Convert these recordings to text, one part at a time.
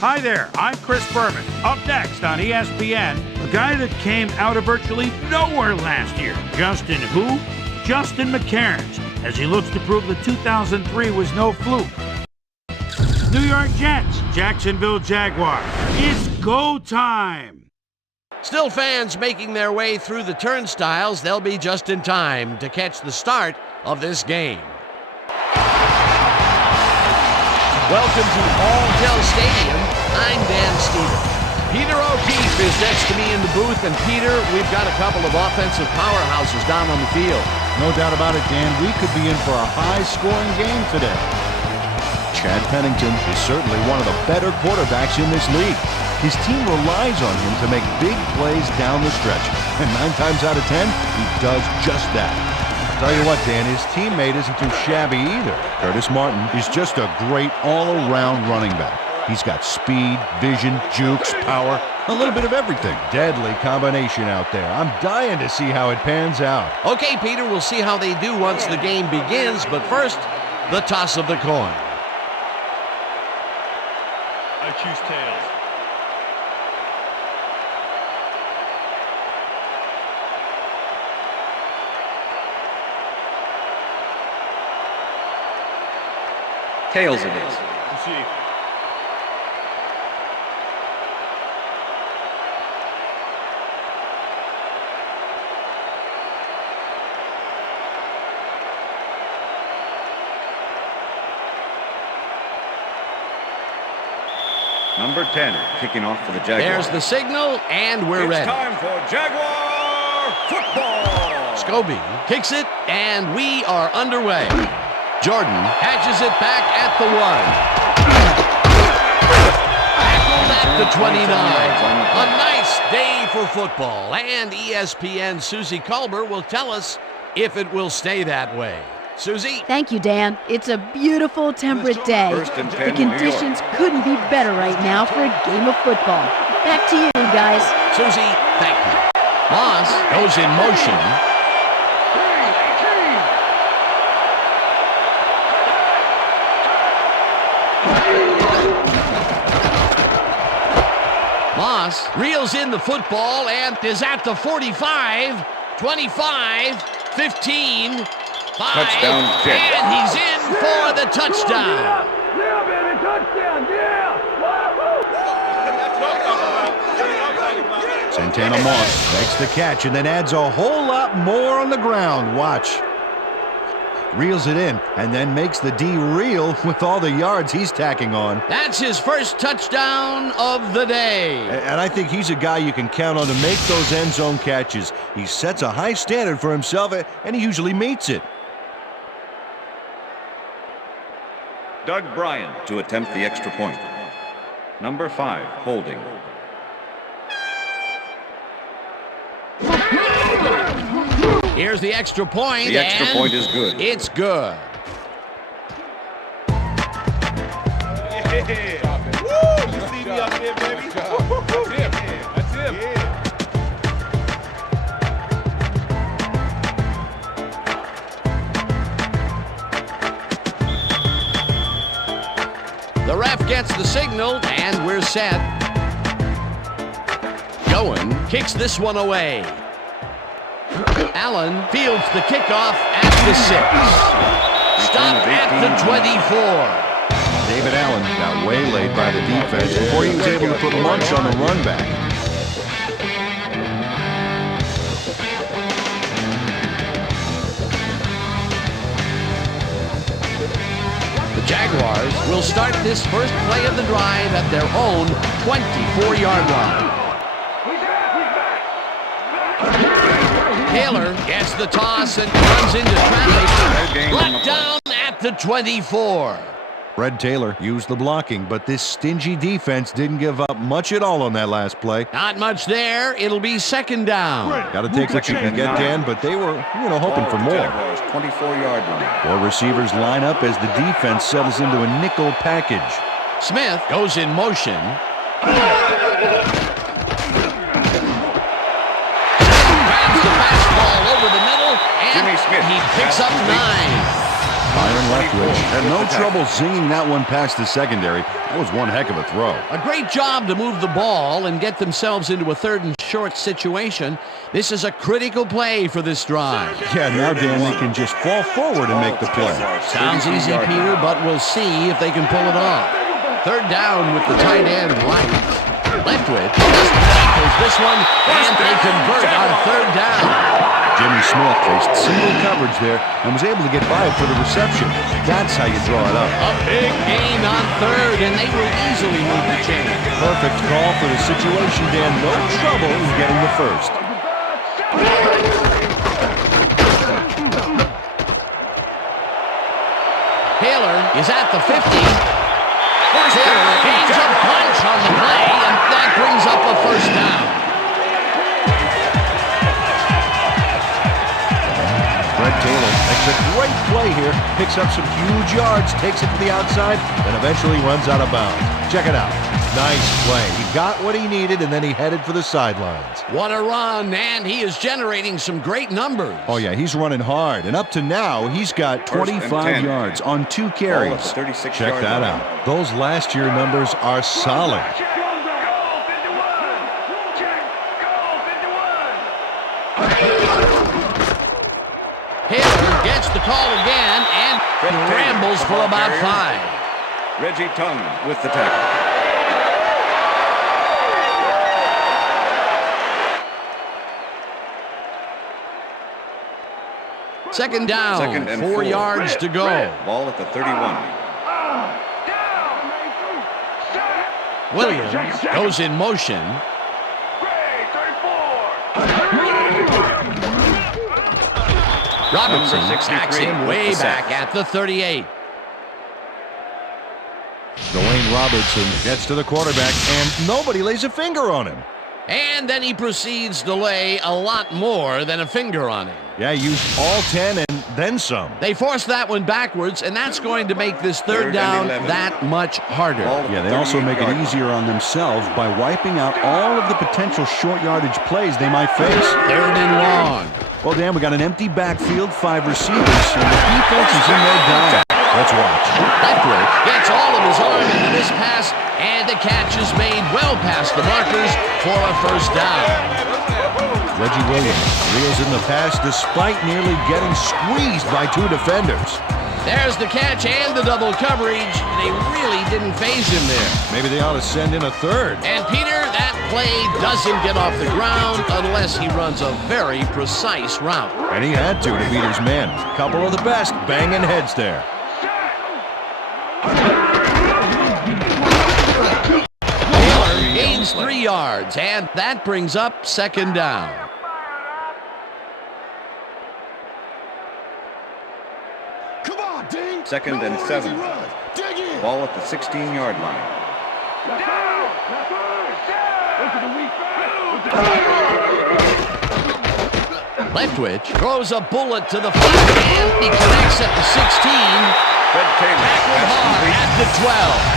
Hi there, I'm Chris Berman. Up next on ESPN, a guy that came out of virtually nowhere last year. Justin who? Justin McCairns, as he looks to prove that 2003 was no fluke. New York Jets, Jacksonville Jaguars. It's go time! Still fans making their way through the turnstiles. They'll be just in time to catch the start of this game. Welcome to Alltel Stadium. I'm Dan Stevens. Peter O'Keefe is next to me in the booth. And Peter, we've got a couple of offensive powerhouses down on the field. No doubt about it, Dan. We could be in for a high-scoring game today. Chad Pennington is certainly one of the better quarterbacks in this league. His team relies on him to make big plays down the stretch. And 9 times out of 10, he does just that. Tell you what, Dan, his teammate isn't too shabby either. Curtis Martin is just a great all-around running back. He's got speed, vision, jukes, power, a little bit of everything. Deadly combination out there. I'm dying to see how it pans out. Okay, Peter, we'll see how they do once the game begins. But first, the toss of the coin. I choose tails. Tails it is. See. Number 10, kicking off for the Jaguars. There's the signal, and we're ready. It's time for Jaguar football. Scobie kicks it, and we are underway. Jordan hatches it back at the 1. Tackled at the 29. A nice day for football, and ESPN's Susie Culber will tell us if it will stay that way. Susie? Thank you, Dan. It's a beautiful, temperate day. The conditions couldn't be better right now for a game of football. Back to you, guys. Susie, thank you. Moss goes in motion. Moss reels in the football and is at the 45, 25, 15, 5, Touchdown, Jets. and he's in for the touchdown. Yeah, baby, touchdown, yeah! Santana Moss makes the catch and then adds a whole lot more on the ground. Watch. Reels it in and then makes the D reel with all the yards he's tacking on. That's his first touchdown of the day. And I think he's a guy you can count on to make those end zone catches. He sets a high standard for himself, and he usually meets it. Doug Bryan to attempt the extra point. Number 5, holding. Here's the extra point. The extra and point is good. It's good. Yeah. Woo! You see me up there, baby? That's him. That's him. Yeah. The ref gets the signal, and we're set. Goin kicks this one away. Allen fields the kickoff at the 6. Stop at the 24. David Allen got waylaid by the defense before he was able to put lunch on the run back. The Jaguars will start this first play of the drive at their own 24-yard line. Taylor gets the toss and runs into traffic. Brought down at the 24. Fred Taylor used the blocking, but this stingy defense didn't give up much at all on that last play. Not much there. It'll be second down. Got to take what you can get, Dan, but they were, hoping for more. Jaguars 24-yard line. 4 receivers line up as the defense settles into a nickel package. Smith goes in motion. Grabs the fastball over the middle, and Jimmy Smith he picks up 9. Byron Leftwich had no trouble zinging that one past the secondary. That was one heck of a throw. A great job to move the ball and get themselves into a 3rd and short situation. This is a critical play for this drive. Yeah, now, Dan, they can just fall forward and make the play. Sounds easy, Peter, but we'll see if they can pull it off. 3rd down with the tight end right. Leftwich just tackles this one, and they convert on 3rd down. Jimmy Smith faced single coverage there and was able to get by it for the reception. That's how you draw it up. A big gain on 3rd, and they will easily move the chain. Perfect call for the situation, Dan. No trouble in getting the first. Taylor is at the 50. Taylor gains a bunch on the play, and that brings up a 1st down. Brett Taylor makes a great play here, picks up some huge yards, takes it to the outside, and eventually runs out of bounds. Check it out. Nice play. He got what he needed, and then he headed for the sidelines. What a run, and he is generating some great numbers. Oh, yeah, he's running hard, and up to now, he's got 25 yards on 2 carries. Check that out. Those last year numbers are solid. Taylor gets the call again and rambles for about 5. Reggie Tongue with the tackle. Second down, 2nd and 4 yards to go. Ball at the 31. Williams goes in motion. Robinson tacks him way back at the 38. Dwayne Robertson gets to the quarterback, and nobody lays a finger on him. And then he proceeds to lay a lot more than a finger on him. Yeah, used all 10 and then some. They forced that one backwards, and that's going to make this 3rd down that much harder. Yeah, they also make it easier on themselves by wiping out all of the potential short yardage plays they might face. 3rd and long. Well, Dan, we got an empty backfield, 5 receivers, and the defense is in their down. Let's watch. Leftwich gets all of his arm into this pass, and the catch is made well past the markers for a 1st down. Reggie Williams reels in the pass despite nearly getting squeezed by 2 defenders. There's the catch and the double coverage. They really didn't phase him there. Maybe they ought to send in a 3rd. And Peter, that play doesn't get off the ground unless he runs a very precise route. And he had to beat his men. Couple of the best banging heads there. Taylor gains 3 yards, and that brings up 2nd down. Come on, D. 2nd and 7. Ball at the 16-yard line. Leftwich throws a bullet to the flat, and he connects at the 16. Fred Taylor At the 12.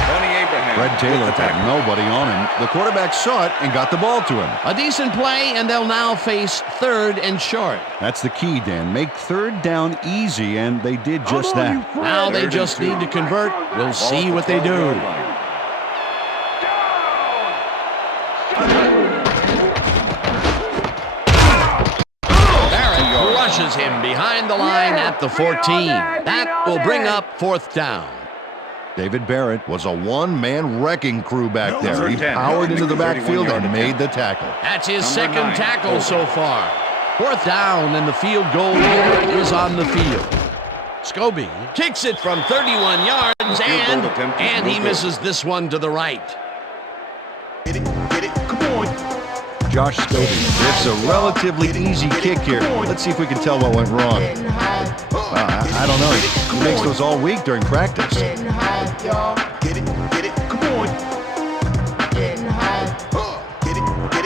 Tony Abraham. Fred Taylor with the had tackle. nobody on him. The quarterback saw it and got the ball to him. A decent play, and they'll now face 3rd and short. That's the key, Dan. Make 3rd down easy, and they did just that. Now they just need to convert. We'll see what they do. Barrett crushes him behind the line at the 14. That will bring up 4th down. David Barrett was a one-man wrecking crew back there. He powered into the backfield and made the tackle. That's his 2nd tackle so far. 4th down, and the field goal here is on the field. Scobie kicks it from 31 yards, and he misses this one to the right. Josh Scobie. It's a relatively easy kick here. Let's see if we can tell what went wrong. I don't know. He makes those all week during practice.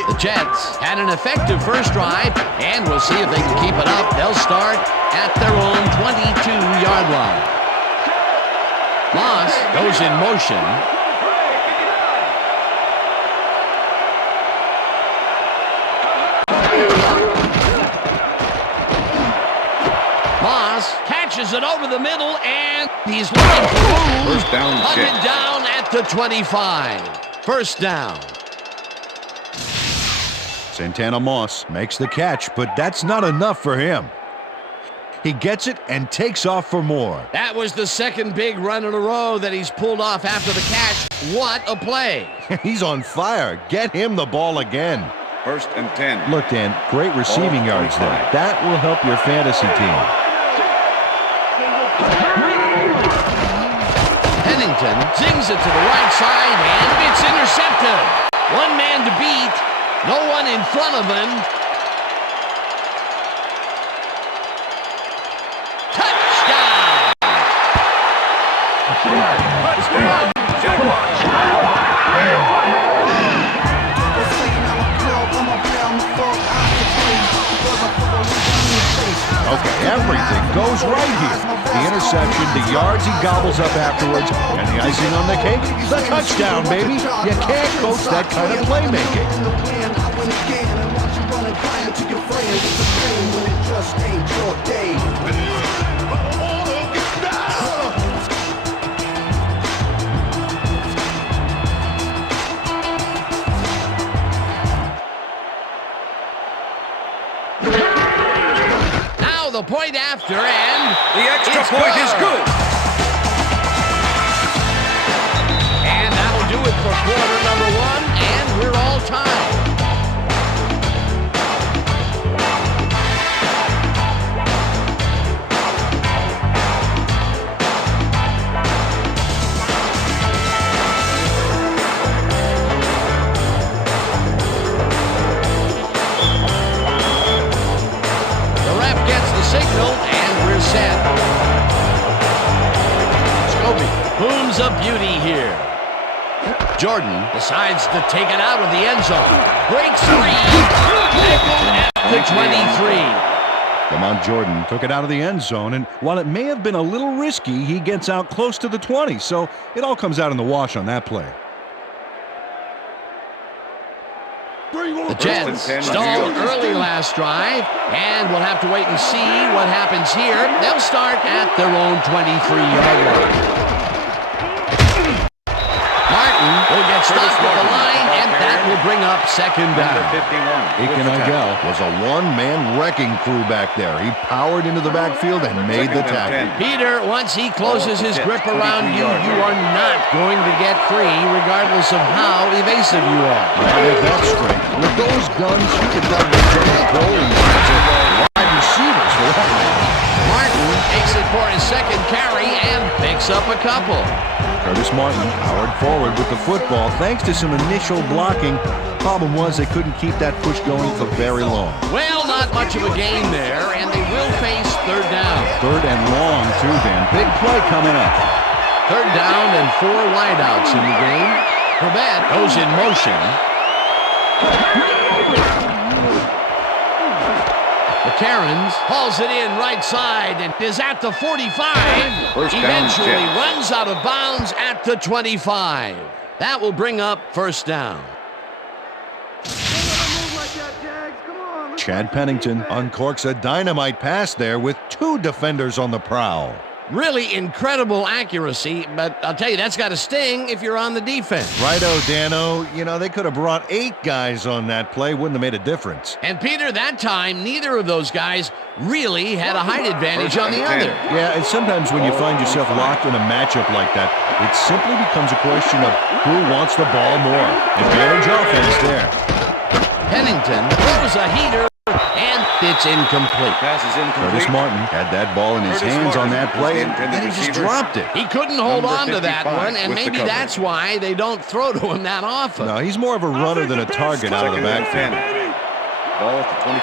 The Jets had an effective first drive, and we'll see if they can keep it up. They'll start at their own 22-yard line. Moss goes in motion. Flashes it over the middle, and he's looking for room. First down, Hunted down at the 25. First down. Santana Moss makes the catch, but that's not enough for him. He gets it and takes off for more. That was the second big run in a row that he's pulled off after the catch. What a play. He's on fire. Get him the ball again. First and 10. Look, Dan, great receiving yards there. That will help your fantasy team. Pennington zings it to the right side, and it's intercepted. One man to beat. No one in front of him. Touchdown! Touchdown, Jaguars. Okay, everything goes right here. The interception, the yards he gobbles up afterwards, and the icing on the cake, the touchdown, baby. You can't coach that kind of playmaking. The point after, and the extra point is good. And that'll do it for quarter number one, and we're all tied. Signal, and we're set. Scobie booms a beauty here. Jordan decides to take it out of the end zone. Breaks free. Tackled at the 23. Lamont Jordan took it out of the end zone, and while it may have been a little risky, he gets out close to the 20, so it all comes out in the wash on that play. The Jets stalled early last drive, and we'll have to wait and see what happens here. They'll start at their own 23-yard line. Martin will get stopped at the line, and that will bring up second down. Aiken Igel was a one-man wrecking crew back there. He powered into the backfield and made the tackle. Peter, once he closes his grip around you, you are not going to get free, regardless of how evasive you are. With that strength, with those guns, you could double the goalie wide receivers for that. Martin takes it for his second carry and picks up a couple. Curtis Martin powered forward with the football thanks to some initial blocking. Problem was they couldn't keep that push going for very long. Well, not much of a gain there, and they will face third down. Third and long, too, Dan. Big play coming up. Third down and 4 wideouts in the game. Corbett goes in motion. McCarrons hauls it in right side and is at the 45. Eventually runs out of bounds at the 25. That will bring up first down. Chad Pennington uncorks a dynamite pass there with 2 defenders on the prowl. Really incredible accuracy, but I'll tell you, that's got to sting if you're on the defense. Righto, Dano. You know, they could have brought 8 guys on that play. Wouldn't have made a difference. And, Peter, that time, neither of those guys really had a height advantage on the other. Yeah, and sometimes when you find yourself locked in a matchup like that, it simply becomes a question of who wants the ball more. Advantage offense there. Pennington throws a heater, and it's incomplete. Pass is incomplete. Curtis Martin had that ball in his hands on that play, and then he just dropped it. He couldn't hold on to that one, and maybe that's why they don't throw to him that often. No, he's more of a runner than a target out of the backfield. Ball at the 25.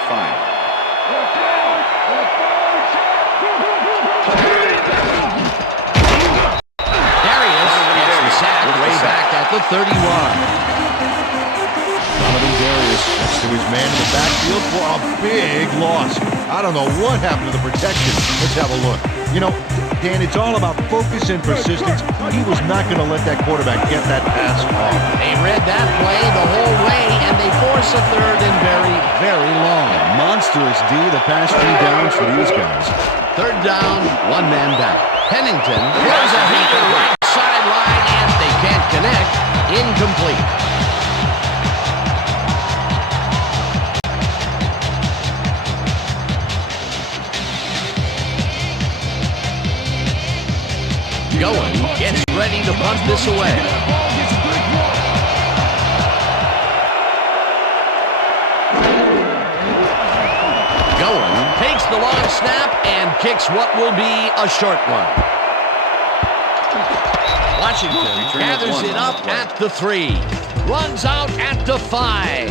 Darius gets the sack way back at the 31. Darius next to his man in the backfield for a big loss. I don't know what happened to the protection. Let's have a look. You know, Dan, it's all about focus and persistence. He was not going to let that quarterback get that pass off. They read that play the whole way, and they force a third and very, very long. Monstrous D the past few downs for these guys. Third down, one man back. Pennington throws a heater right sideline, and they can't connect. Incomplete. Going, gets ready to punt this away. Going, takes the long snap and kicks what will be a short one. Washington gathers it up at the 3. Runs out at the 5.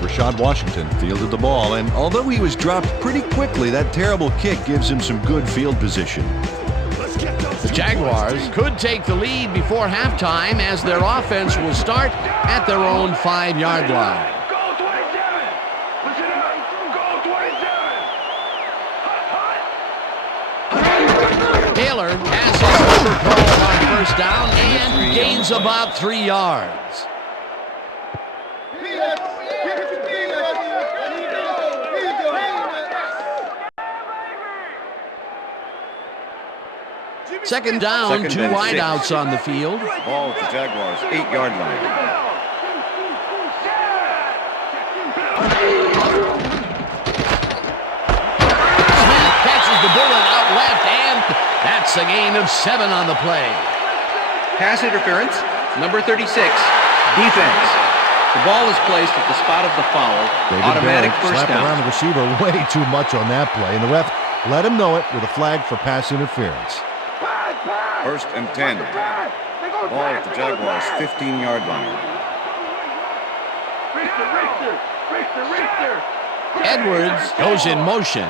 Rashad Washington fielded the ball, and although he was dropped pretty quickly, that terrible kick gives him some good field position. The Jaguars could take the lead before halftime as their offense will start at their own 5-yard line. Taylor has his number called on first down and gains about 3 yards. Second down, 2 wideouts on the field. Ball at the Jaguars' 8-yard line. Smith catches the bullet out left, and that's a gain of 7 on the play. Pass interference, number 36, defense. The ball is placed at the spot of the foul. Automatic first down. Around the receiver way too much on that play, and the ref let him know it with a flag for pass interference. First and 10. Ball at the Jaguars' 15-yard line. Edwards goes in motion.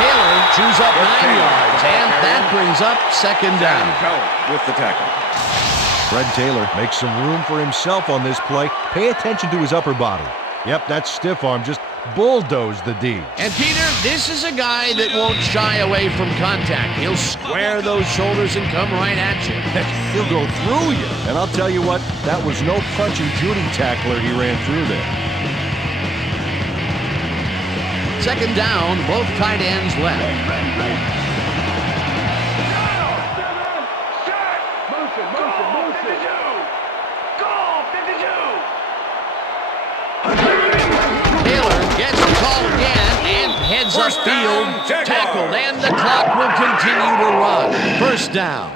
Taylor chews up 9 yards, and that brings up second down. With the tackle. Fred Taylor makes some room for himself on this play. Pay attention to his upper body. Yep, that stiff arm just bulldozed the D. And Peter, this is a guy that won't shy away from contact. He'll square those shoulders and come right at you. He'll go through you. And I'll tell you what, that was no punch and Judy tackler he ran through there. Second down, both tight ends left. Taylor gets the call again and heads upfield. Tackled, and the clock will continue to run. First down.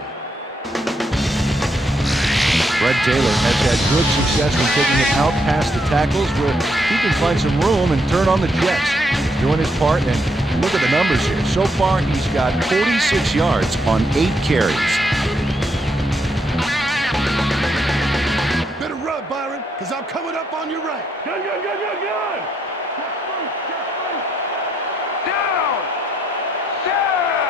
Fred Taylor has had good success when taking it out past the tackles where he can find some room and turn on the jets. Doing his part, and look at the numbers here. So far, he's got 46 yards on 8 carries. Better run, Byron, because I'm coming up on your right. Gun. Down. Set.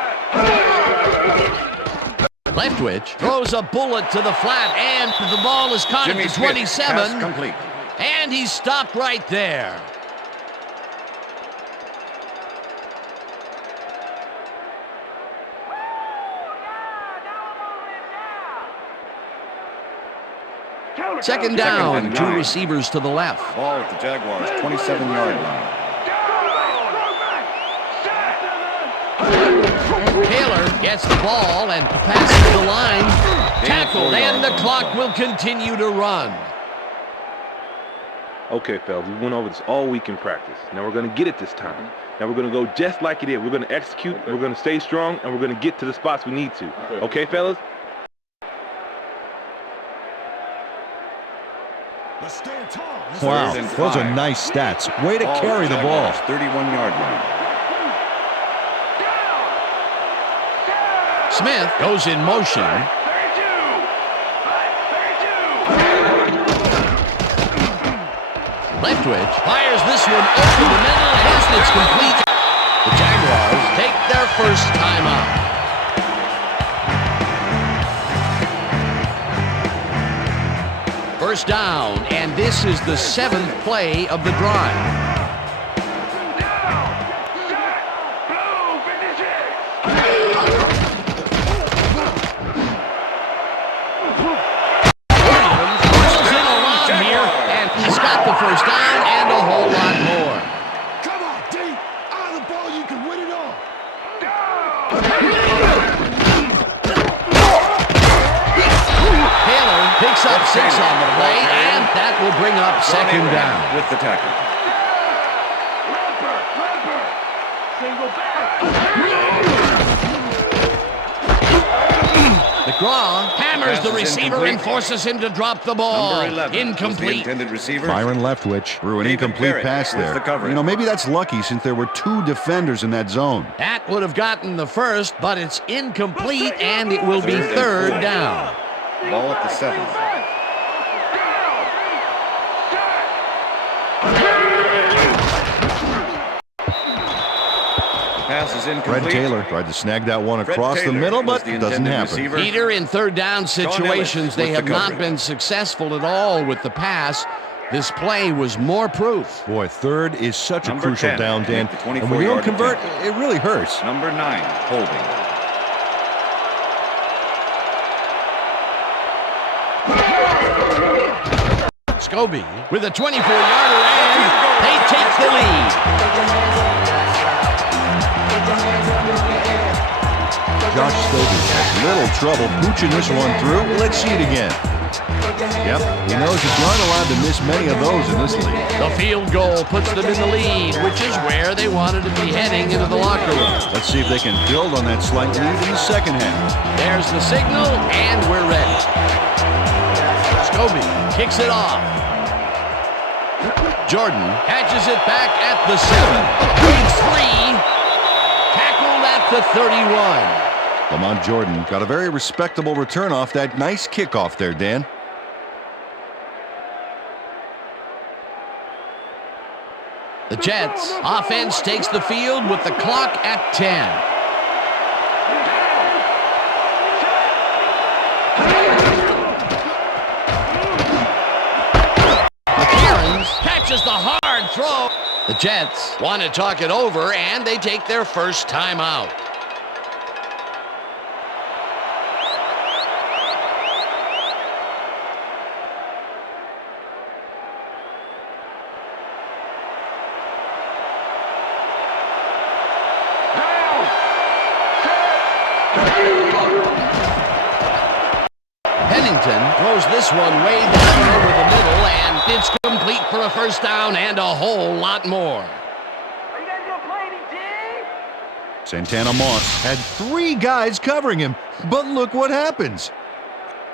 Leftwich throws a bullet to the flat, and the ball is caught at the 27. Pass complete. And he's stopped right there. Second down, 2 receivers to the left. Ball at the Jaguars' 27-yard line. Taylor gets the ball and passes the line. Tackled, and the clock will continue to run. Okay, fellas, we went over this all week in practice. Now we're going to get it this time. Now we're going to go just like it is. We're going to execute, we're going to stay strong, and we're going to get to the spots we need to. Okay, fellas? Wow, those are nice stats. Way to carry the ball. 31-yard line. Smith goes in motion. Leftwich fires this one over the middle, and it's complete. The Jaguars take their first timeout. First down, and this is the 7th play of the drive. Taylor picks up 6 on the play, and that will bring up second down. With the tackle. McGraw hammers the receiver and forces him to drop the ball. Incomplete. Byron Leftwich threw an incomplete pass there. You know, maybe that's lucky since there were 2 defenders in that zone. That would have gotten the first, but it's incomplete, and it will be third down. Ball at the 7. Pass is incomplete. Fred Taylor tried to snag that one across the middle, but it doesn't happen. Peter, in third down situations, they have not been successful at all with the pass. This play was more proof. Boy, third is such a crucial down, Dan. And when you don't convert, it really hurts. Number 9, holding. Scobie with a 24-yarder, and they take the lead. Josh Scobie has little trouble pooching this one through. Let's see it again. Yep, he knows you aren't allowed to miss many of those in this league. The field goal puts them in the lead, which is where they wanted to be heading into the locker room. Let's see if they can build on that slight lead in the second half. There's the signal, and we're ready. Scobie kicks it off. Jordan catches it back at the 7. Breaks 3. Tackled at the 31. Lamont Jordan got a very respectable return off that nice kickoff there, Dan. The Jets offense takes the field with the clock at 10. McCarron catches the hard throw. The Jets want to talk it over, and they take their first timeout. Throws this one way down over the middle, and it's complete for a first down and a whole lot more. Are you guys gonna play any D? Santana Moss had 3 guys covering him, but look what happens.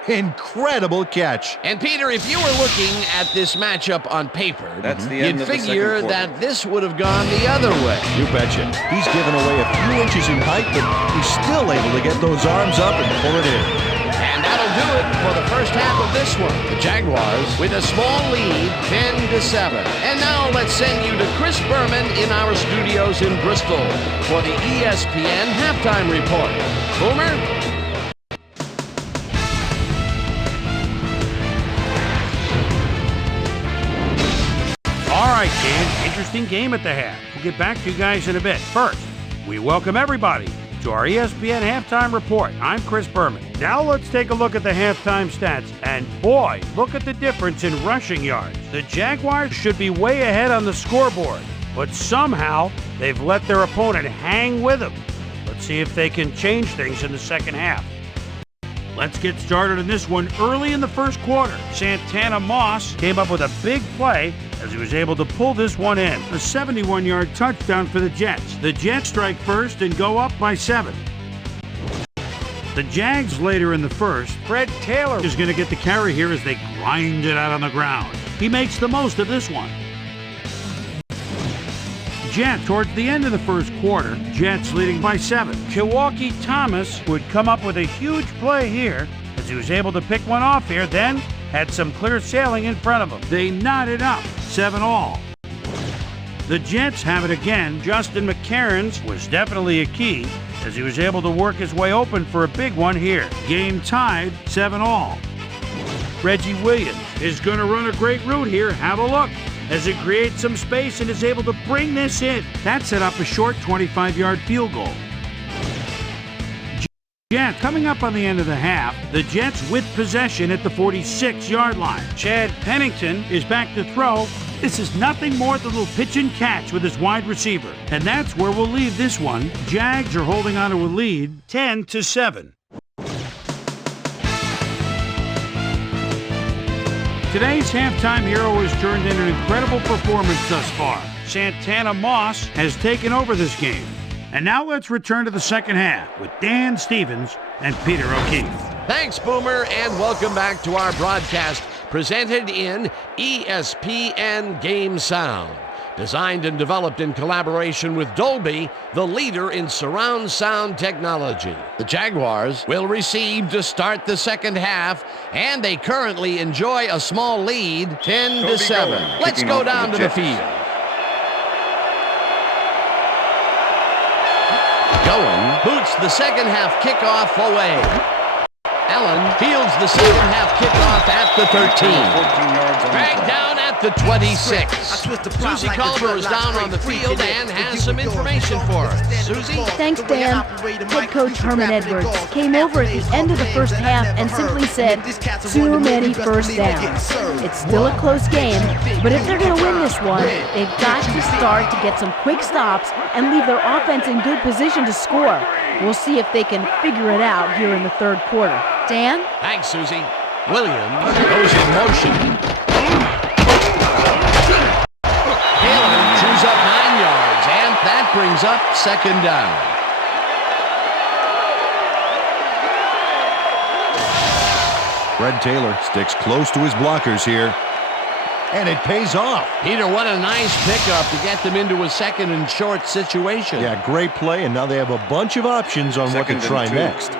Incredible catch. And Peter, if you were looking at this matchup on paper, you'd figure that this would have gone the other way. You betcha. He's given away a few inches in height, but he's still able to get those arms up and pull it in. And that'll do it for the first half of this one. The Jaguars with a small lead, 10-7. And now let's send you to Chris Berman in our studios in Bristol for the ESPN halftime report. Boomer? All right, Dan, interesting game at the half. We'll get back to you guys in a bit. First, we welcome everybody to our ESPN halftime report. I'm Chris Berman. Now let's take a look at the halftime stats. And boy, look at the difference in rushing yards. The Jaguars should be way ahead on the scoreboard, but somehow they've let their opponent hang with them. Let's see if they can change things in the second half. Let's get started in this one early in the first quarter. Santana Moss came up with a big play as he was able to pull this one in. A 71-yard touchdown for the Jets. The Jets strike first and go up by 7. The Jags later in the first. Fred Taylor is going to get the carry here as they grind it out on the ground. He makes the most of this one. Jets towards the end of the first quarter. Jets leading by 7. Milwaukee Thomas would come up with a huge play here as he was able to pick one off here, then had some clear sailing in front of him. They knotted up 7-all. The Jets have it again. Justin McCarron's was definitely a key as he was able to work his way open for a big one here. Game tied 7-all. Reggie Williams is going to run a great route here. Have a look as it creates some space and is able to bring this in. That set up a short 25-yard field goal. Yeah, coming up on the end of the half, the Jets with possession at the 46-yard line. Chad Pennington is back to throw. This is nothing more than a little pitch and catch with his wide receiver. And that's where we'll leave this one. Jags are holding on to a lead, 10-7. Today's halftime hero has turned in an incredible performance thus far. Santana Moss has taken over this game. And now let's return to the second half with Dan Stevens and Peter O'Keefe. Thanks, Boomer, and welcome back to our broadcast presented in ESPN Game Sound. Designed and developed in collaboration with Dolby, the leader in surround sound technology. The Jaguars will receive to start the second half, and they currently enjoy a small lead, 10-7. Let's go down to the field. Going, boots the second half kickoff away. Allen fields the second half kickoff at the 13. Dragged down at the 26. Susie Culver is down on the field and has some information for us. Susie? Thanks, Dan. Head coach Herman Edwards came over at the end of the first half and simply said, too many first downs. It's still a close game, but if they're going to win this one, they've got to start to get some quick stops and leave their offense in good position to score. We'll see if they can figure it out here in the third quarter. Dan? Thanks, Susie. Williams goes in motion. Taylor chews up 9 yards, and that brings up second down. Fred Taylor sticks close to his blockers here. And it pays off. Peter, what a nice pickup to get them into a second and short situation. Yeah, great play, and now they have a bunch of options on what to try next.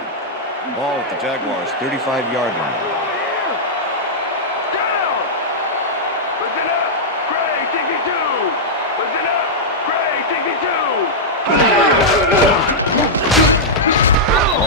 Ball at the Jaguars' 35-yard line.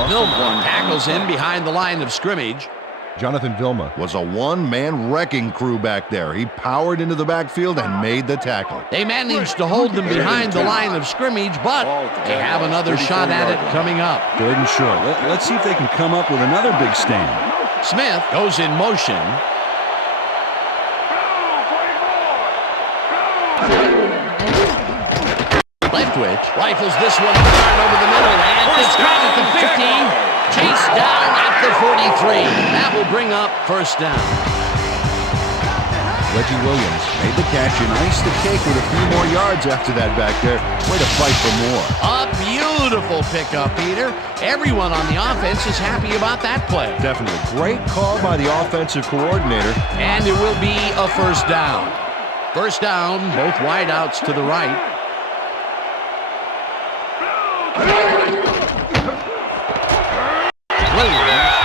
Vilma tackles in behind the line of scrimmage. Jonathan Vilma was a one-man wrecking crew back there. He powered into the backfield and made the tackle. They managed to hold them behind the line of scrimmage, but they have another shot at it coming up. Third and short. Let's see if they can come up with another big stand. Smith goes in motion. Leftwich rifles this one hard over the middle, and it's caught at the 15. Chased down at the 43. That will bring up first down. Reggie Williams made the catch and iced the cake with a few more yards after that back there. Way to fight for more. A beautiful pickup, Peter. Everyone on the offense is happy about that play. Definitely. Great call by the offensive coordinator. And it will be a first down. First down, both wideouts to the right.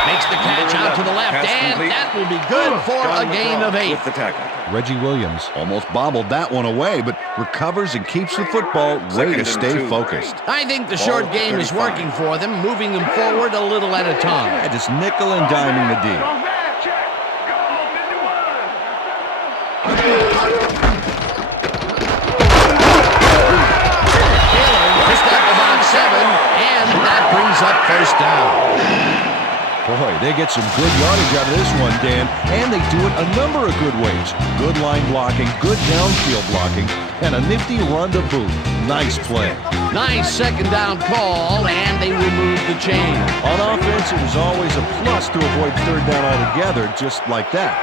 Makes the catch out to the left, and that will be good for a gain of 8. With the tackle. Reggie Williams almost bobbled that one away, but recovers and keeps the football. Way to stay focused. I think the short game is working for them, moving them forward a little at a time. Yeah, just nickel and diming the D. Taylor picks up about 7, and that brings up first down. Boy, they get some good yardage out of this one, Dan, and they do it a number of good ways. Good line blocking, good downfield blocking, and a nifty run to boot. Nice play. Nice second down call, and they remove the chain. On offense, it was always a plus to avoid third down altogether, just like that.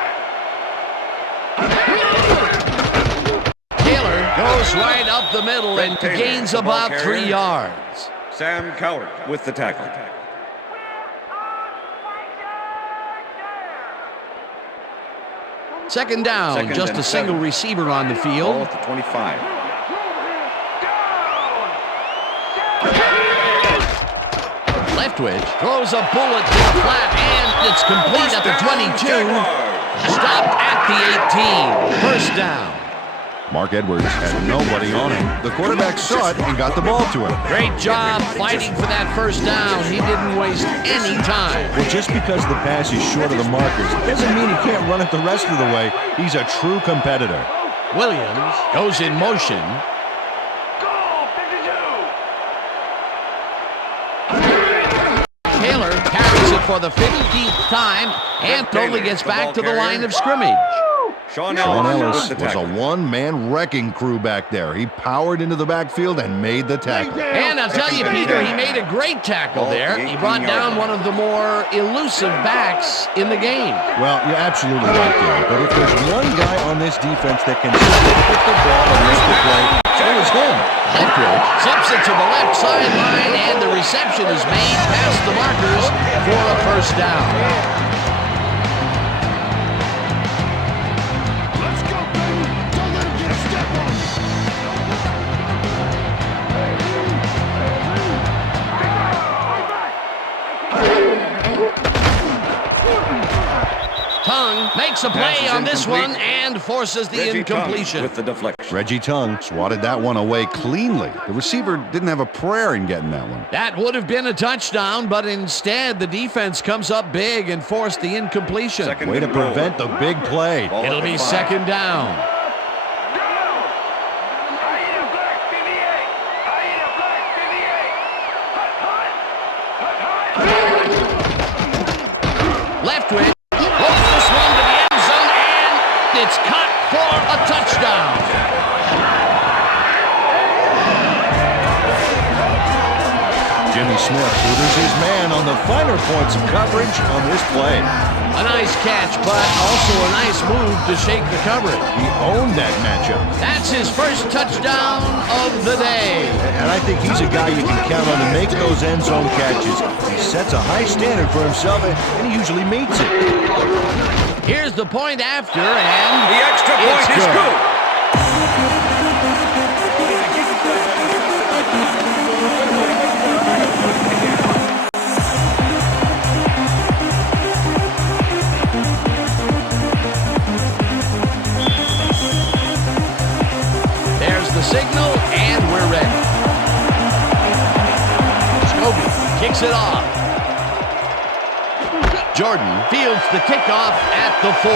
Taylor goes right up the middle and gains about 3 yards. Sam Cowart with the tackle. Second down, just a single receiver on the field. Ball at the 25. Leftwich throws a bullet to the flat, and it's complete at the 22. Stopped at the 18. First down. Mark Edwards had nobody on him. The quarterback saw it and got the ball to him. Great job fighting for that first down. He didn't waste any time. Well, just because the pass is short of the markers doesn't mean he can't run it the rest of the way. He's a true competitor. Williams goes in motion. Taylor for the 15th time and only gets back to the line of scrimmage. Sean Ellis with the was a tackle. one-man wrecking crew back there. He powered into the backfield and made the tackle. And I'll tell you, Peter, he made a great tackle there. He brought down one of the more elusive backs in the game. Well, you're absolutely right there. But if there's one guy on this defense that can pick the ball and make the play, it was him. Leftwich zips it to the left sideline, and the reception is made past the markers for a first down. Tongue makes a play on this one and forces the incompletion. With the deflection. Reggie Tongue swatted that one away cleanly. The receiver didn't have a prayer in getting that one. That would have been a touchdown, but instead the defense comes up big and forced the incompletion. Way to prevent the big play. It'll be second down. Leftwich rolls this one to the end zone, and it's caught for a touchdown. Jimmy Smith hooters his man on the finer points of coverage on this play. A nice catch, but also a nice move to shake the coverage. He owned that matchup. That's his first touchdown of the day. And I think he's a guy you can count on to make those end zone catches. He sets a high standard for himself, and he usually meets it. Here's the point after, and The extra point is good. there's the signal, and we're ready. Scobie kicks it off. Jordan fields the kickoff at the 4.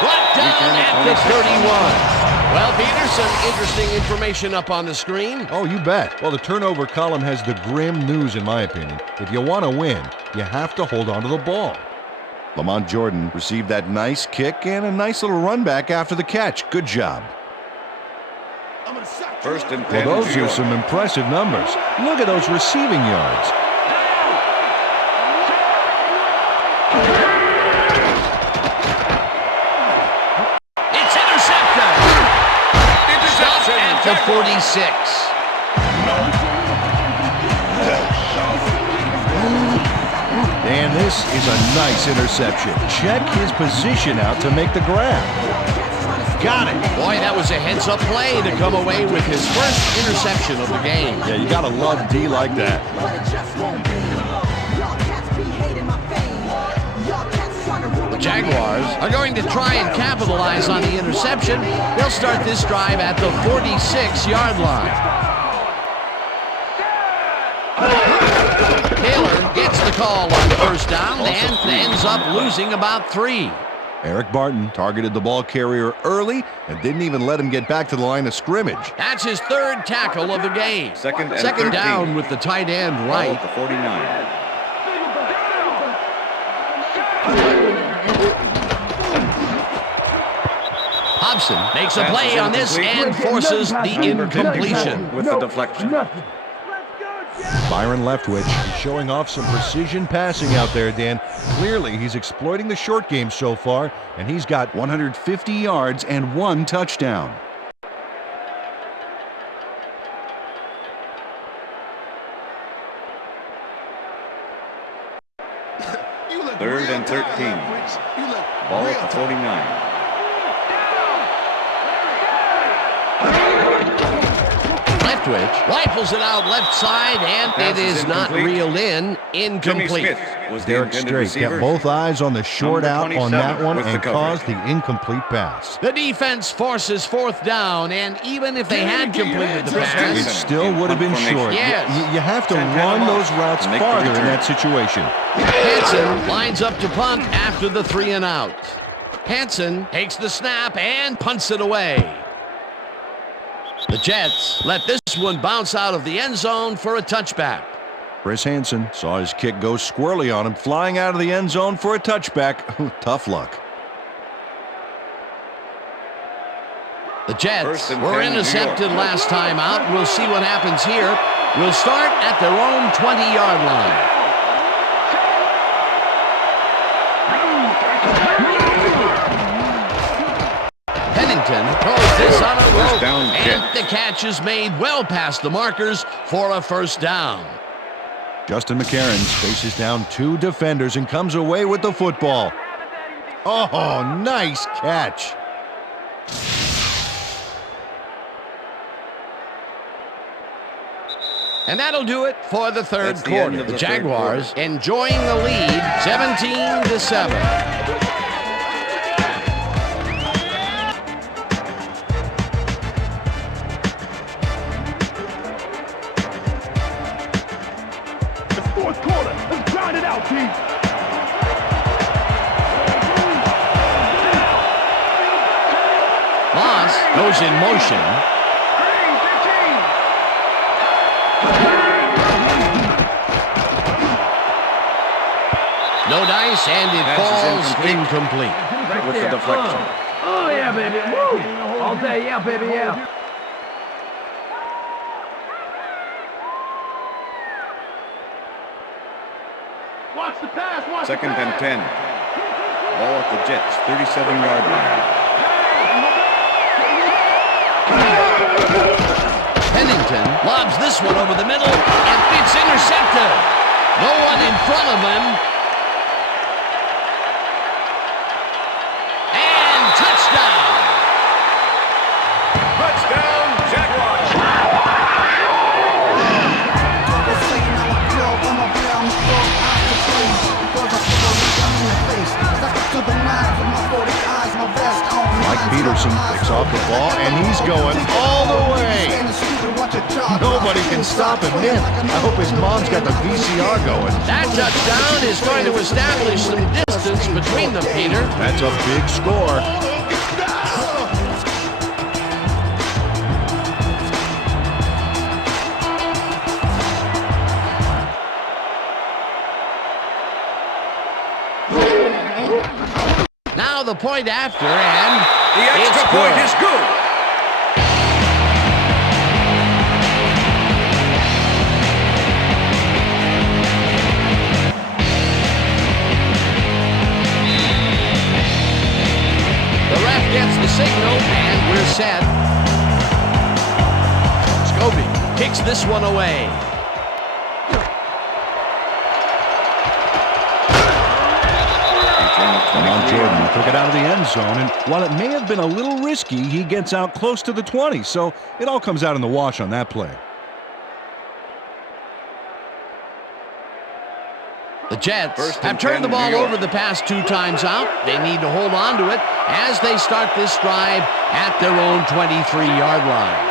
Brought down at the 31. Well, Peter, some interesting information up on the screen. Oh, you bet. Well, the turnover column has the grim news, in my opinion. If you want to win, you have to hold on to the ball. Lamont Jordan received that nice kick and a nice little run back after the catch. Good job. First and 10. Well, those are some impressive numbers. Look at those receiving yards. It's intercepted. Stopped at the 46. And this is a nice interception. Check his position out to make the grab. Got it. Boy, that was a heads-up play to come away with his first interception of the game. Yeah, you got to love D like that. The Jaguars are going to try and capitalize on the interception. They'll start this drive at the 46-yard line. Taylor gets the call on first down and ends up losing about 3. Eric Barton targeted the ball carrier early and didn't even let him get back to the line of scrimmage. That's his third tackle of the game. Second and Second 13. down with the tight end right. At the 49. Hobson makes a play on this and forces the incompletion. With the deflection. Byron Leftwich is showing off some precision passing out there, Dan. Clearly, he's exploiting the short game so far, and he's got 150 yards and 1 touchdown. Third and 13. Ball at the 49. Leftwich rifles it out left side, and it is not reeled in. Incomplete. Was the Derek intended Strait kept receiver. both eyes on the short Number out on 27 that one with the and coverage. caused the incomplete pass. The defense forces fourth down, and even if they had completed the It pass, still would have been short. Yes. You have to run those routes Make the farther in return. that situation. Hansen lines up to punt after the 3 and out. Hansen takes the snap and punts it away. The Jets let this one bounce out of the end zone for a touchback. Chris Hansen saw his kick go squirrely on him, flying out of the end zone for a touchback. Tough luck. The Jets were intercepted last time out. We'll see what happens here. We'll start at their own 20-yard line. Pennington throws this on a rope, and the catch is made well past the markers for a first down. Justin McCarron faces down 2 defenders and comes away with the football. Oh, nice catch. And that'll do it for the third quarter. The Jaguars enjoying the lead, 17-7. Fourth quarter. Let's grind it out, team. Moss goes in motion. No dice, and it falls incomplete. With the deflection. Oh, yeah, baby. Woo! All day, yeah, baby, yeah. Watch the pass. Watch Second the pass. and 10. Ball at the Jets, 37-yard line. Pennington lobs this one over the middle, and it's intercepted. No one in front of him. And touchdown. Touchdown, Jaguars. Mike Peterson picks off the ball, and he's going all the way. Nobody can stop him. Man, I hope his mom's got the VCR going. That touchdown is going to establish some distance between them, Peter. That's a big score. Now the point after, and The extra point is good. the ref gets the signal, and we're set. Scobie kicks this one away. Jordan took it out of the end zone, and while it may have been a little risky, he gets out close to the 20, so it all comes out in the wash on that play. The Jets have turned the ball over the past 2 times out. They need to hold on to it as they start this drive at their own 23-yard line.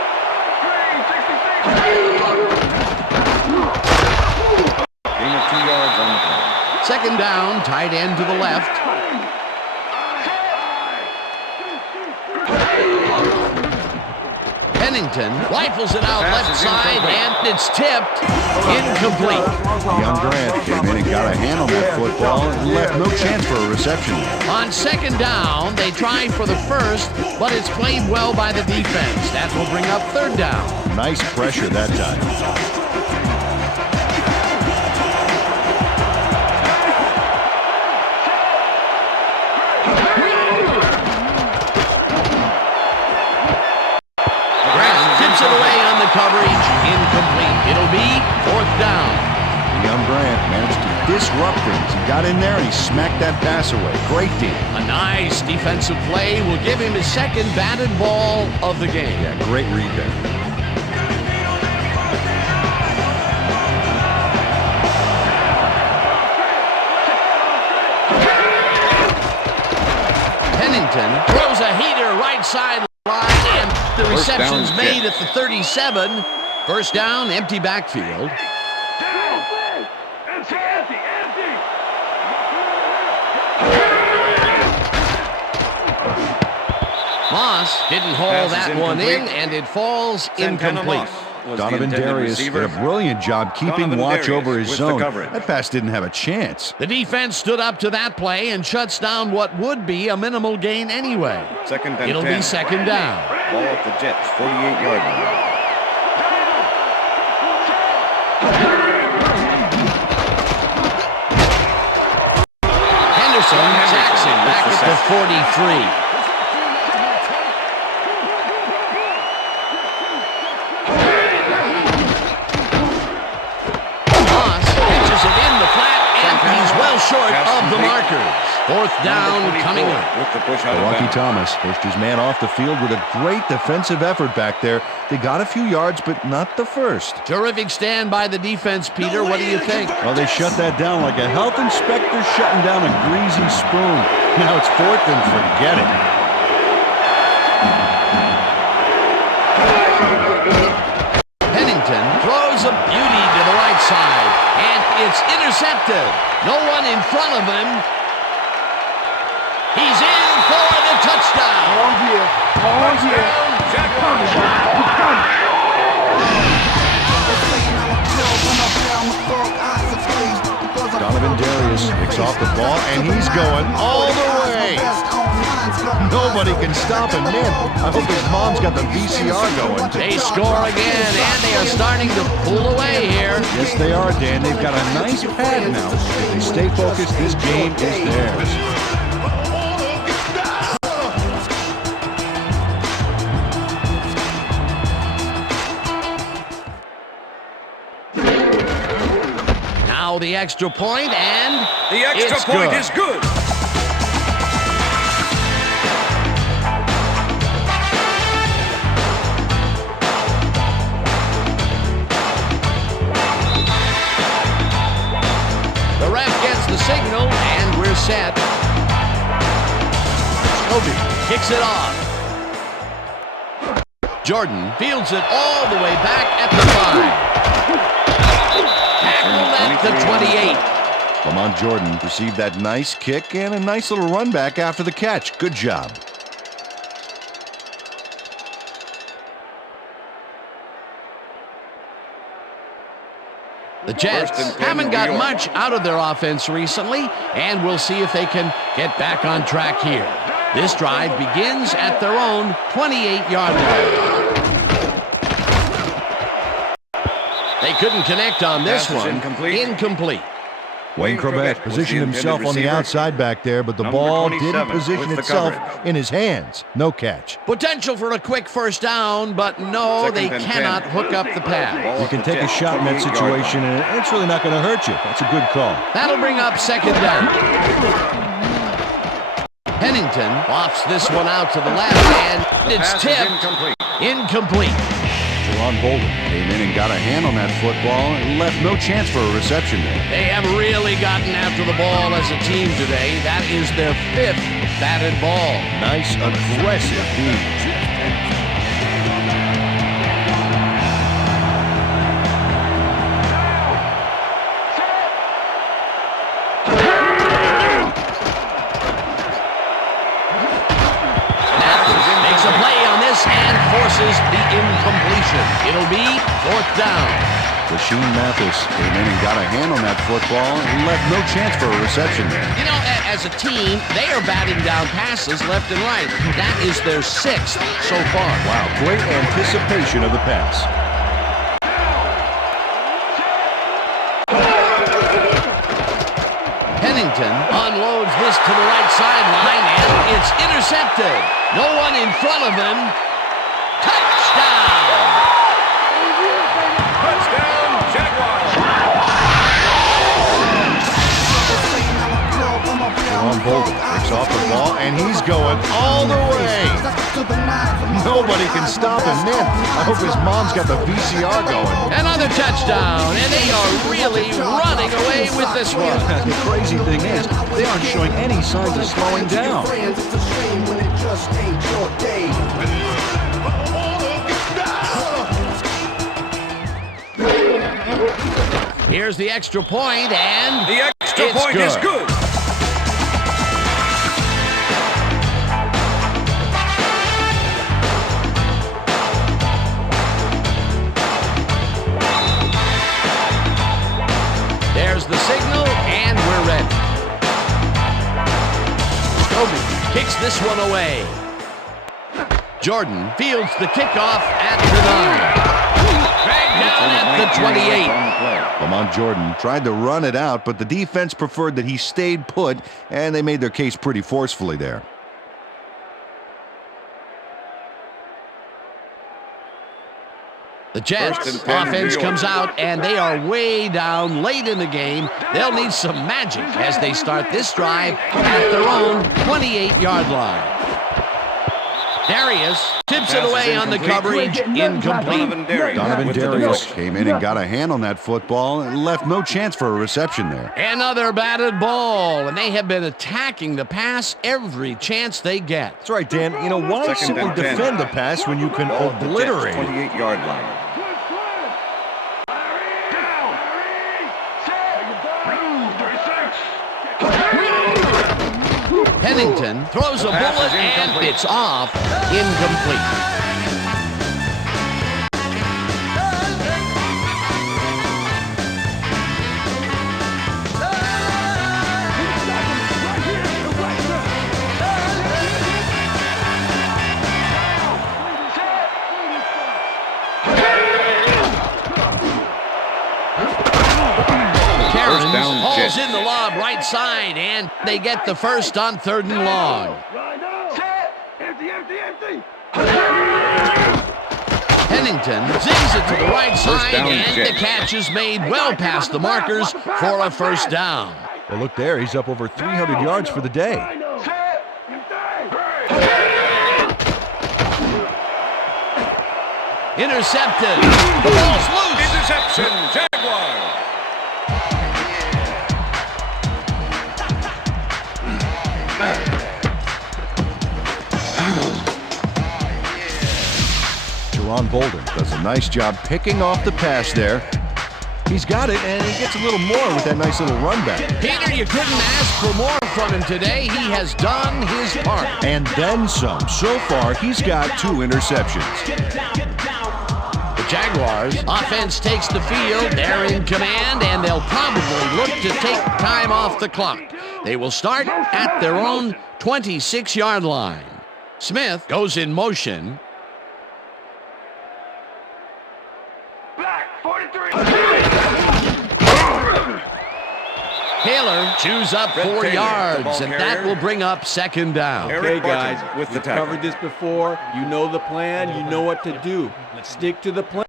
Gain of 2 yards on the play. Second down, tight end to the left. Pennington rifles it out left side, and it's tipped. Incomplete. Young Grant came in and got a hand on that football and left no chance for a reception. On second down, they try for the first, but it's played well by the defense. That will bring up third down. Nice pressure that time. Coverage incomplete. It'll be fourth down. Young Grant managed to disrupt things. He got in there and he smacked that pass away. Great deal. A nice defensive play will give him his second batted ball of the game. Yeah, great read there. Pennington throws a heater right side line, and the reception's made at the 37. First down, empty backfield. Moss didn't haul that one in, and it falls incomplete. was Donovan the intended Darius receiver. did a brilliant job keeping Donovan watch Darius over his with the zone. coverage. That pass didn't have a chance. The defense stood up to that play and shuts down what would be a minimal gain anyway. Second and It'll 10. be second down. Ball at the Jets' 48-yard line. Henderson sacks him back at the 43. Moss pitches it in the flat, and he's well short of the markers. Fourth down coming up. With the push out of Milwaukee bounds. Thomas pushed his man off the field with a great defensive effort back there. They got a few yards, but not the first. Terrific stand by the defense, Peter. What do you think? Well, they shut that down like a health inspector shutting down a greasy spoon. Now it's fourth and forget it. Pennington throws a beauty to the right side, and it's intercepted. No one in front of him. He's in for the touchdown. Donovan Darius picks off the ball, and he's going all the way. Nobody can stop him, man. I hope his mom's got the VCR going. They score again, and they are starting to pull away here. Yes, they are, Dan. They've got a nice pad now. If they stay focused, this game is theirs. Now the extra point, and The extra it's point good. is good. The ref gets the signal, and we're set. Scobie kicks it off. Jordan fields it all the way back at the 5. Tackled at the 28. Lamont Jordan received that nice kick and a nice little run back after the catch. Good job. The Jets haven't got much out of their offense recently, and we'll see if they can get back on track here. This drive begins at their own 28-yard line. They couldn't connect on this Pass is one. incomplete. Wayne Corbett positioned himself on the outside back there, but the Number ball 27 didn't position with the itself coverage. in his hands. No catch. Potential for a quick first down, but no, Second they and cannot 10. hook up the pass. Ball You at can the take a Jets' shot in that 28-yard situation, line. and it's really not going to hurt you. That's a good call. That'll bring up second down. Pennington lofts this one out to the left, and it's Pass is tipped. incomplete. Incomplete. Ron Bolden came in and got a hand on that football and left no chance for a reception there. They have really gotten after the ball as a team today. That is their 5th batted ball. Nice, aggressive feed. Makes a play on this and forces the incompletion. It'll be fourth down. Rasheem Mathis came in and got a hand on that football and left no chance for a reception there. You know, as a team, they are batting down passes left and right. That is their 6th so far. Wow, great anticipation of the pass. Pennington unloads this to the right sideline, and it's intercepted. No one in front of him. Touchdown! Touchdown, Jaguars. Ron Bolden picks off the ball, and he's going all the way. Nobody can stop him, man. I hope his mom's got the VCR going. Another touchdown, and they are really running away with this one. The crazy thing is, they aren't showing any signs of slowing down. Here's the extra point, and The extra it's point is good. kicks this one away. Jordan fields the kickoff at the 9. Dragged down at the 28. Lamont Jordan tried to run it out, but the defense preferred that he stayed put, and they made their case pretty forcefully there. The Jets offense comes out, and they are way down late in the game. They'll need some magic as they start this drive at their own 28-yard line. Darius tips it away on the coverage, incomplete. Donovan Darius came in and got a hand on that football and left no chance for a reception there. Another batted ball, and they have been attacking the pass every chance they get. That's right, Dan. You know, why simply defend the pass when you can obliterate it? 28-yard line. Pennington throws a bullet and it's off, incomplete. Hauls in the lob right side, and they get the first on 3rd and long. Pennington zings it to the right side, and the catch is made well past the markers for a first down. Well, look there. He's up over 300 yards for the day. Intercepted. The ball's loose. Interception, Jaguars. Ron Bolden does a nice job picking off the pass there. He's got it, and he gets a little more with that nice little run back. Peter, you couldn't ask for more from him today. He has done his part. And then some. So far, he's got 2 interceptions. The Jaguars offense takes the field. They're in command, and they'll probably look to take time off the clock. They will start at their own 26-yard line. Smith goes in motion. Taylor chews up 4 yards, and that will bring up 2nd down. Okay, guys, we've covered this before. You know the plan. You know what to do. Let's stick to the plan.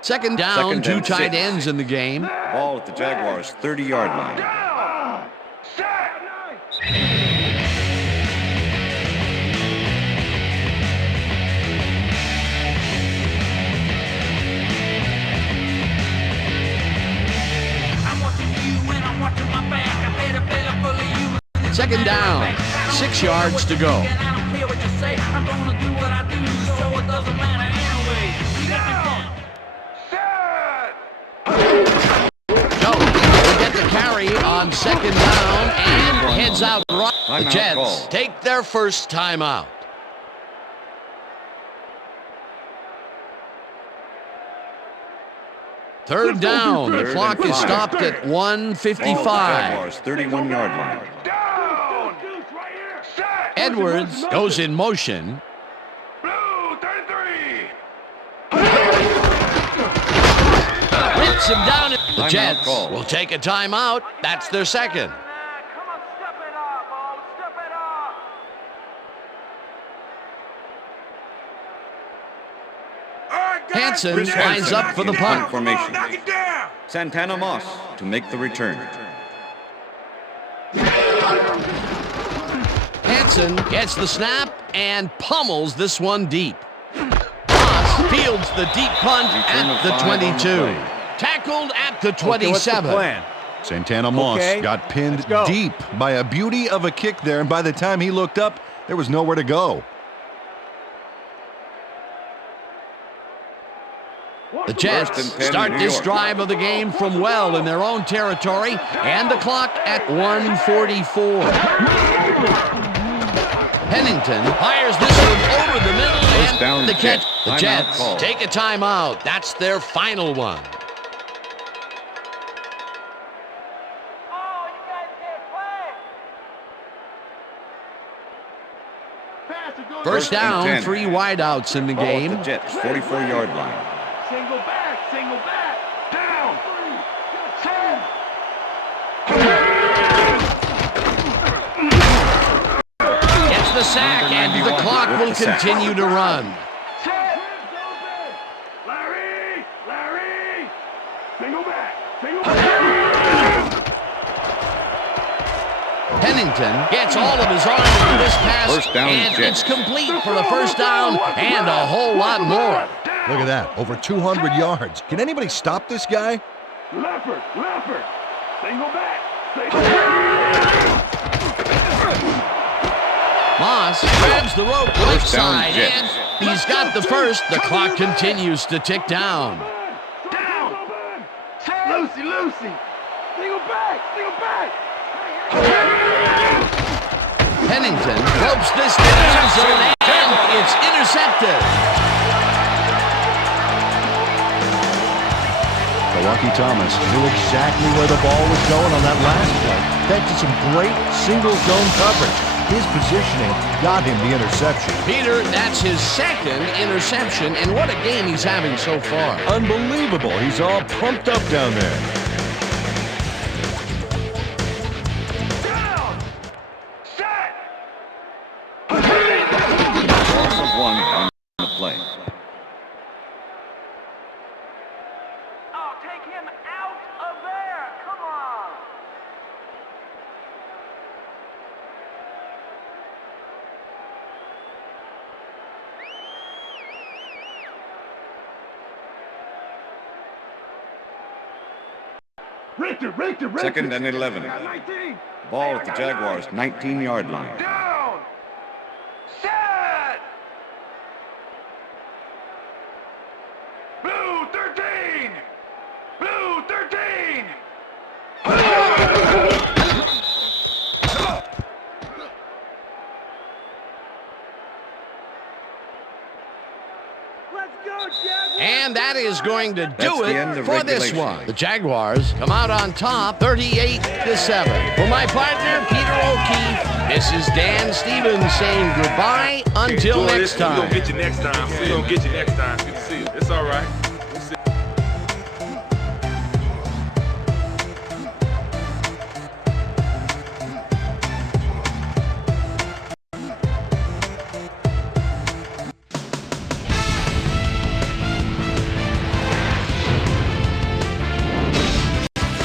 Second down, 2 tight ends in the game. Ball at the Jaguars' 30-yard line. Second down, 6 yards to go. Carry on 2nd down and heads out right. The Jets take their first timeout. Third down. The clock is stopped at 1:55. Jaguars 31-yard line. Edwards goes in motion. Rips him down. The Jets will take a timeout. That's their second. Hansen lines up for the punt. Formation. Santana Moss to make the return. Hansen gets the snap and pummels this one deep. Moss fields the deep punt at the 22. Tackled at the 27. Okay, Santana Moss got pinned deep by a beauty of a kick there, and by the time he looked up, there was nowhere to go. The Jets start this drive of the game from well in their own territory, and the clock at 1:44. Pennington fires this one over the middle and the catch. The Jets call. take a timeout. That's their final one. First down, 3 wideouts in the Ball game. at the Jets' 44-yard line. Single back, down. 10. Gets the sack, and the clock will continue to run. Larry, single back. Pennington gets all of his arm into this pass, First down, and Jets. it's complete for the first down and a whole lot more. Look at that, over 200 yards. Can anybody stop this guy? Leopard, single back. Moss grabs the rope right First down, side, Jets. and he's got the first. The clock continues to tick down. Lucy, single back. Pennington ropes this to the end zone, and it's intercepted. Milwaukee Thomas knew exactly where the ball was going on that last play. Thanks to some great single zone coverage. His positioning got him the interception. Peter, that's his second interception, and what a game he's having so far. Unbelievable. He's all pumped up down there. Loss of 1 on the play. Oh, take him out of there. Come on. Richter. Second and 11. 19. Ball at the Jaguars' 19-yard line. Down. Set. Blue 13. Blue 13. Let's go, Jaguars. And that is going to That's do the end it of for this regulation. one. The Jaguars come out on top, 38-7. For my partner, Peter O'Keefe, this is Dan Stevens saying goodbye until next We're time. gonna get you next time. We're gonna get you next time. Good to see you. It's all right. We'll see.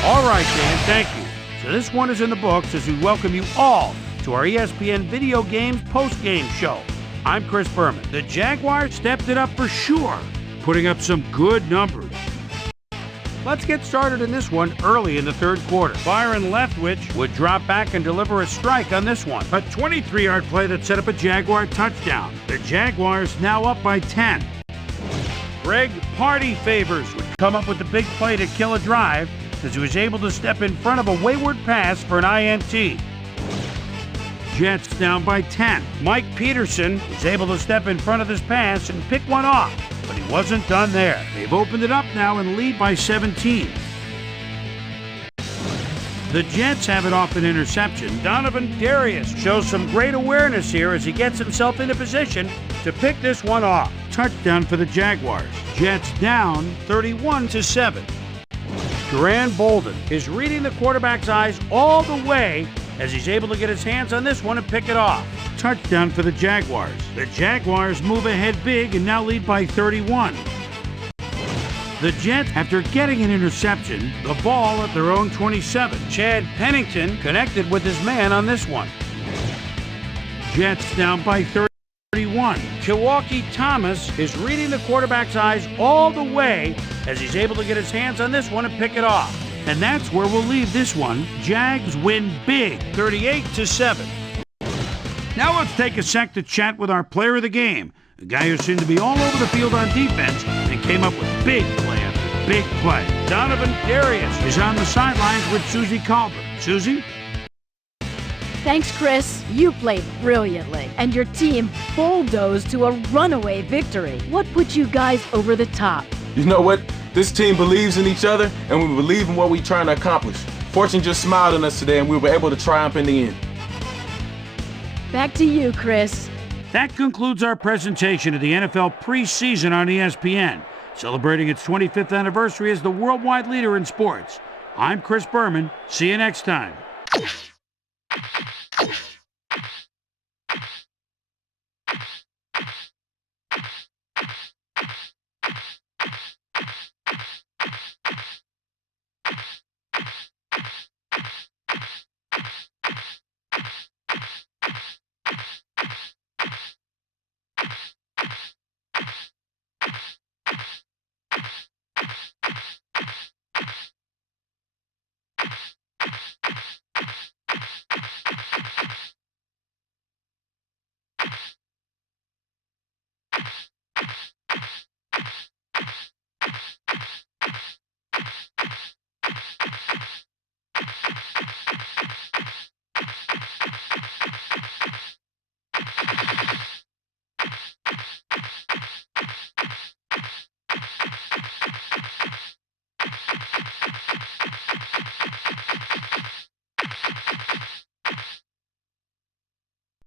All right, Dan, thank you. So this one is in the books as we welcome you all to our ESPN Video Games post-game show. I'm Chris Berman. The Jaguars stepped it up for sure, putting up some good numbers. Let's get started in this one early in the third quarter. Byron Leftwich would drop back and deliver a strike on this one. A 23-yard play that set up a Jaguar touchdown. The Jaguars now up by 10. Greg Party Favors would come up with the big play to kill a drive as he was able to step in front of a wayward pass for an INT. Jets down by 10. Mike Peterson was able to step in front of this pass and pick one off, but he wasn't done there. They've opened it up now and lead by 17. The Jets have it off an interception. Donovan Darius shows some great awareness here as he gets himself into position to pick this one off. Touchdown for the Jaguars. Jets down 31-7. Duran Bolden is reading the quarterback's eyes all the way as he's able to get his hands on this one and pick it off. Touchdown for the Jaguars. The Jaguars move ahead big and now lead by 31. The Jets, after getting an interception, the ball at their own 27. Chad Pennington connected with his man on this one. Jets down by 31. Milwaukee Thomas is reading the quarterback's eyes all the way as he's able to get his hands on this one and pick it off. And that's where we'll leave this one. Jags win big, 38-7. Now let's take a sec to chat with our player of the game, a guy who seemed to be all over the field on defense and came up with big play after big play. Donovan Darius is on the sidelines with Susie Calvert. Susie? Thanks, Chris. You played brilliantly, and your team bulldozed to a runaway victory. What put you guys over the top? You know what? This team believes in each other, and we believe in what we're trying to accomplish. Fortune just smiled on us today, and we were able to triumph in the end. Back to you, Chris. That concludes our presentation of the NFL preseason on ESPN, celebrating its 25th anniversary as the worldwide leader in sports. I'm Chris Berman. See you next time.